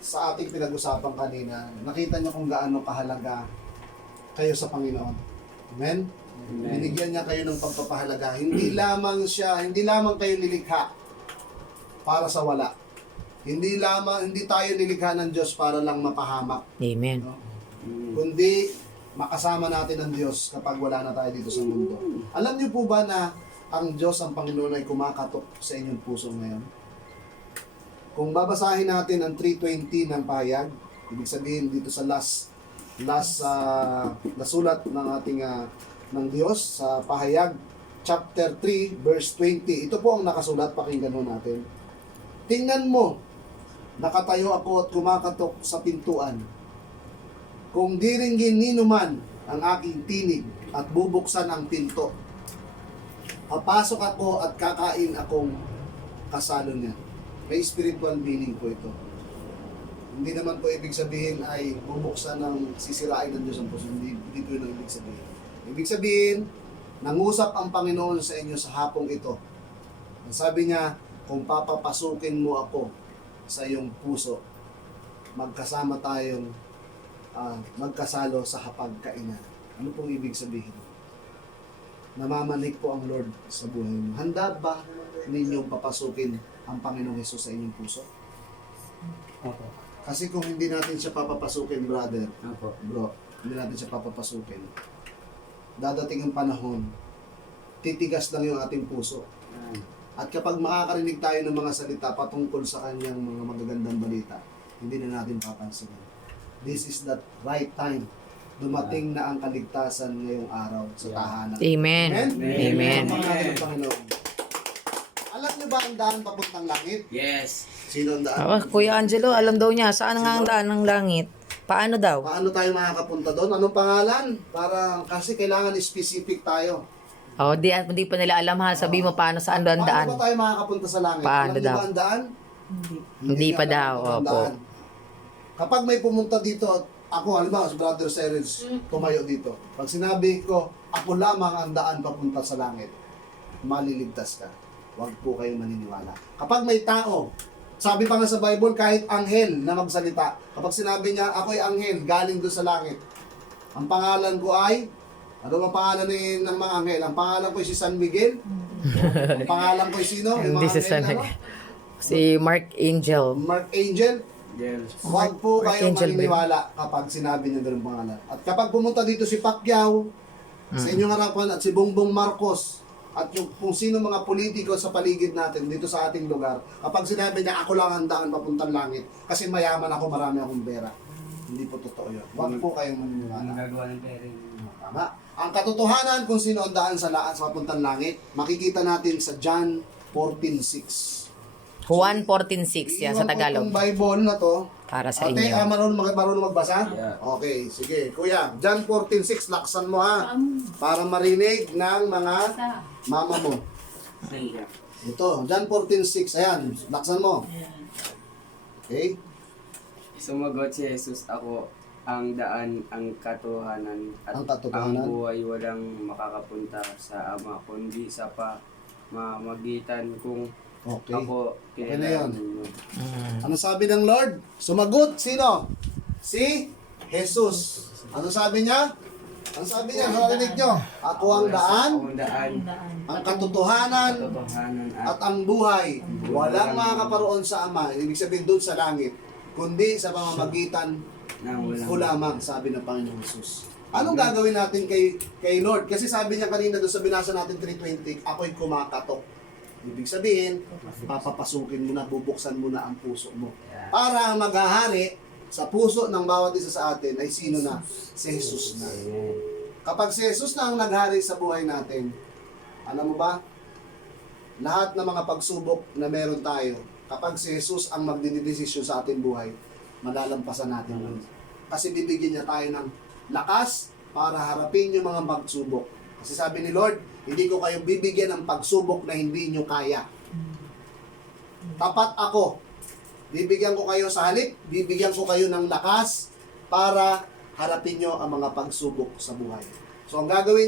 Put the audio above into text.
sa ating pinag-usapan kanina, nakita niyo kung gaano kahalaga kayo sa Panginoon. Amen? Binigyan niya kayo ng pagpapahalaga. Hindi lamang kayo nilikha para sa wala. Hindi tayo nilikha ng Diyos para lang mapahamak. Amen. No? Kundi makasama natin ang Diyos kapag wala na tayo dito sa mundo. Alam niyo po ba na ang Diyos, ang Panginoon ay kumakatok sa inyong puso ngayon? Kung babasahin natin ang 3:20 ng pahayag, ibig sabihin dito sa last sulat ng ating ng Diyos sa pahayag chapter 3 verse 20. Ito po ang nakasulat, pakinggan mo natin. Tingnan mo, nakatayo ako at kumakatok sa pintuan. Kung diringgin ninuman ang aking tinig at bubuksan ang pinto, papasok ako at kakain akong kasalo niya. May spiritual meaning po ito. Hindi naman po ibig sabihin ay bubuksan ng sisirain ng Diyos ang puso. Hindi po yun ang ibig sabihin. Ibig sabihin, nangusap ang Panginoon sa inyo sa hapong ito. Ang sabi niya, kung papapasukin mo ako sa iyong puso, magkasama tayong magkasalo sa hapagkainan. Ano pong ibig sabihin? Namamanik po ang Lord sa buhay mo. Handa ba ninyong papasukin ang Panginoong Hesus sa inyong puso? Opo. Kasi kung hindi natin siya papapasukin, brother, Opo. bro, hindi natin siya papapasukin, dadating ang panahon, titigas lang yung ating puso. At kapag makakarinig tayo ng mga salita patungkol sa kanyang mga magagandang balita, hindi na natin papansinin. This is the right time. Dumating na ang kaligtasan ngayong araw sa tahanan. Amen. Amen. Sa pangalan ng Panginoon. Alam niyo ba ang daan papuntang langit? Yes. Sino ang daan? Kuya Angelo, alam daw niya, saan nga ang daan ng langit? Paano daw? Paano tayo makakapunta doon? Anong pangalan? Kasi kailangan specific tayo. Di pa nila alam ha. Sabi mo paano saan daw ang daan. Paano ba tayo makakapunta sa langit? Paano Alam niyo daw? ba ang daan? Hindi pa niyo daw, alam ang opo. daan. Kapag may pumunta dito, ako, halimbawa, si Brother Serens, tumayo dito. Pag sinabi ko, ako lamang ang daan papunta sa langit, maliligtas ka. Huwag po kayong maniniwala. Kapag may tao, sabi pa nga sa Bible, kahit anghel na magsalita, kapag sinabi niya, ako'y anghel, galing doon sa langit, ang pangalan ko ay, ano ba pangalan ng mga anghel? Ang pangalan ko ay si San Miguel. Ang pangalan ko ay sino? Yung Hindi mga si San anghel, Si Mark Angel. Mark Angel. Yes. Huwag po kayong Archangel maniniwala kapag sinabi niya doon ang pangalan. At kapag pumunta dito si Pacquiao, sa inyong harapan, at si Bongbong Marcos, at yung kung sino mga politiko sa paligid natin dito sa ating lugar, kapag sinabi niya, ako lang ang daan papuntang langit, kasi mayaman ako, marami akong pera. Hindi po totoo yun. Huwag po kayong maniniwala. Nagagawa ng pairing. Tama. Ang katotohanan kung sino ang daan sa papuntang langit, makikita natin sa John 14:6. Juan 14:6 yan sa Tagalog. Itong Bible na to, Para sa ate, inyo. marunong magbasa? Yeah. Okay, sige. Kuya, John 14:6, laksan mo ha. Para marinig ng mga mama mo. Ito, John 14:6, ayan, laksan mo. Okay? Sumagot si Jesus, ako ang daan, ang katotohanan at Ang katotohanan. ang buhay, walang makakapunta sa Ama kundi sa pamamagitan kung Okay. ako Okay na yun. kilala ninyo. Ano sabi ng Lord? Sumagot, sino? Si Jesus. Ano sabi niya? Ano sabi niya? Narinig nyo? Ako ang daan, Ako ang daan, ang katotohanan, katotohanan at ang buhay. Walang makakaparoon sa Ama, ibig sabihin doon sa langit, kundi sa pamamagitan ng ko walang lamang, sabi ng Panginoong Jesus. Anong gagawin natin kay Lord? Kasi sabi niya kanina doon sa binasa natin 3:20, ako'y kumakatok. Ibig sabihin, papapasukin mo na, bubuksan mo na ang puso mo. Para ang maghahari sa puso ng bawat isa sa atin ay sino na? Si Jesus na. Kapag si Jesus na ang naghari sa buhay natin, alam mo ba? Lahat ng mga pagsubok na meron tayo, kapag si Jesus ang magdidesisyon sa ating buhay, malalampasan natin yun. Kasi bibigyan niya tayo ng lakas para harapin yung mga pagsubok. Kasi sabi ni Lord, hindi ko kayo bibigyan ng pagsubok na hindi nyo kaya. Tapat ako. Bibigyan ko kayo sa halip, bibigyan ko kayo ng lakas para harapin nyo ang mga pagsubok sa buhay. So ang gagawin